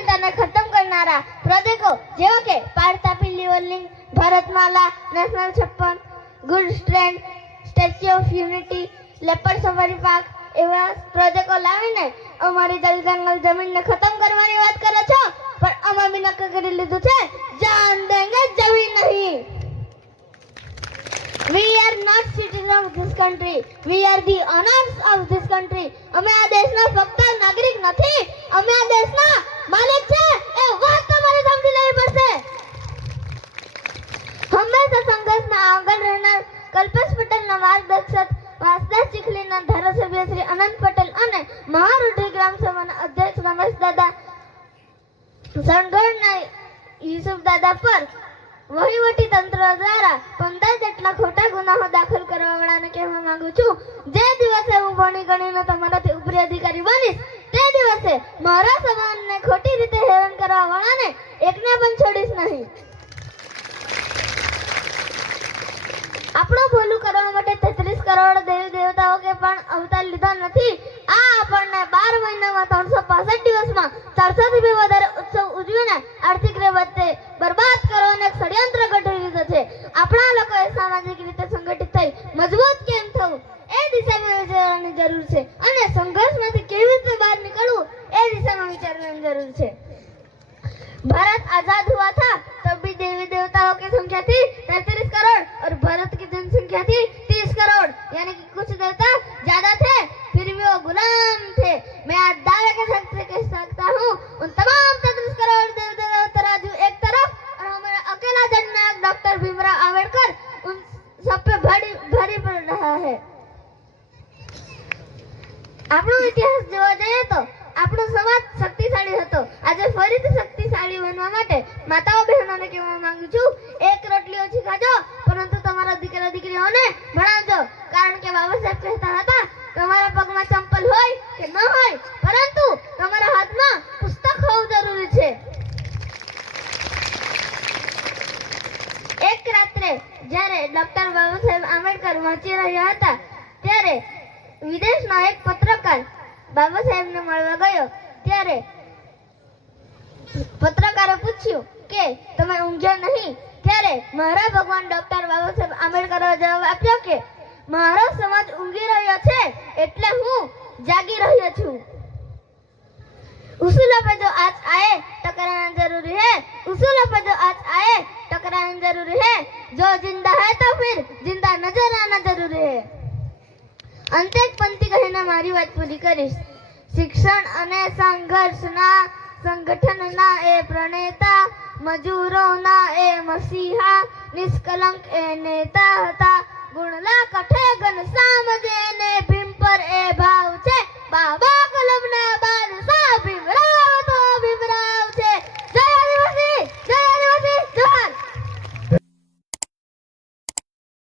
મિનિટને ખતમ કરનારા પ્રોજેક્ટો જેવા કે Par Tapi river link, Bharatmala, national 56, ગુડ સ્ટ્રેન્ડ, Statue of Unity, leopard safari park એવા પ્રોજેક્ટો લાવીને અમારી જળ જંગલ જમીનને ખતમ કરવાની વાત કરો છો, પણ અમે બી નક્કી કરી લીધું છે જાન દેંગે જમીન નહીં. We are not citizens of this country. We are the owners of this country. અમે આ દેશના ફક્ત નાગરિક નથી, અમે આ દેશના માલિક છે. એ વાત તમારે સમજી લેવી પડશે. હંમેશા સંઘર્ષમાં આગળ રહેનાર કલ્પેશ પટેલના માર્ગદર્શક વાસદા ચીખલીના ધારાસભ્ય શ્રી અનંત પટેલ અને મહારુદ્રી ગ્રામ સભાના અધ્યક્ષ રમેશ દાદા સંગણના યુસુફ દાદા પર વહીવટી તંત્ર દ્વારા 15 જેટલા ખોટા ગુનાઓ દાખલ કરવાવાળાને કહેવા માંગુ છું, જે દિવસે હું ભણી ગણીને તમારાથી ઉપરી અધિકારી બનીશ તે દિવસે મારા સમાનને ખોટી રીતે હેરાન કરવાવાળાને એકને પણ છોડીશ નહીં. આપણું ભલું કરવા માટે 33 કરોડ દેવી દેવતાઓ કે પણ અવતાર લીધા નથી. આ આપણને 12 મહિનામાં 365 દિવસમાં 400 થી વધારે ઉત્સવ ઉજવીને આર્થિક રીતે બરબાદ કરવાનો એક ષડયંત્ર ઘડી લીધો છે. આપણા લોકોએ સામાજિક રીતે સંગઠિત થઈ મજબૂત કેમ થવું એ દિશામાં વિચારવાની જરૂર છે અને સંઘર્ષમાંથી કેવી રીતે બહાર નીકળવું એ દિશામાં વિચારવાની જરૂર છે. भारत आजाद हुआ था तब भी देवी देवताओं की संख्या थी 33 करोड़ और भारत की जनसंख्या थी 30 करोड़, यानी कि कुछ देवता ज्यादा थे फिर भी वो गुलाम थे. मैं आज दावे के साथ कह सकता हूँ उन तमाम 33 करोड़ देवी देवता तराजू एक तरफ और हमारा अकेला जननायक डॉक्टर भीमराव आंबेडकर उन सब पे भारी पड़ रहा है. આપણો ઇતિહાસ જોવા જઈએ તો આપણો સમાજ શક્તિશાળી હતો. આજે ફરીથી શક્તિશાળી બનવા માટે માતાઓ બહેનોને કહેવા માંગુ છું, એક રોટલી ઓછી ખાજો પરંતુ તમારા દીકરા દીકરીઓને ભણાવજો. કારણ કે બાબા સાહેબ કહેતા હતા તમારા પગમાં ચંપલ હોય કે ન હોય પરંતુ તમારા હાથમાં પુસ્તક હોવું જરૂરી છે. એક રાત્રે જ્યારે ડોક્ટર બાબા સાહેબ આંબેડકર વાંચી રહ્યા હતા ત્યારે વિદેશનો એક પત્રકાર બાબા સાહેબને મળવા ગયો. ત્યારે પત્રકારે પૂછ્યું કે તમે ઊંઘ્યા નહીં? ત્યારે મારા ભગવાન ડોક્ટર બાબા સાહેબ આંબેડકરે જવાબ આપ્યો કે મારો સમાજ ઊંઘી રહ્યો છે એટલે હું જાગી રહ્યો છું. उसूलों पे जो आज आए टकराना जरूरी है, उसूलों पे जो आज आए टकराना जरूरी है. जो जिंदा है तो फिर जिंदा नजर आना जरूरी है. અંતે એક પંક્તિ કહીને મારી વાત પૂરી કરીશ. શિક્ષણ અને સંઘર્ષના સંગઠનના એ પ્રણેતા, મજૂરોના એ મસીહા, નિષ્કલંક એ નેતા હતા. ગુણલા કઠે ઘનશ્યામ જેને ભીમ પર એ